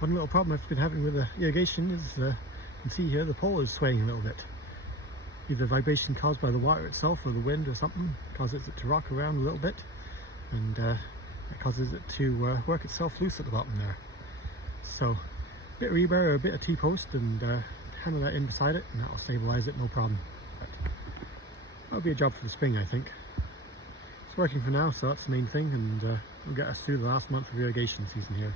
One little problem I've been having with the irrigation is, you can see here the pole is swaying a little bit. Either vibration caused by the water itself or the wind or something causes it to rock around a little bit, and it causes it to work itself loose at the bottom there. So a bit of rebar or a bit of T-post and hammer that in beside it, and that will stabilize it, no problem. But that'll be a job for the spring, I think. It's working for now, so that's the main thing, and will get us through the last month of irrigation season here.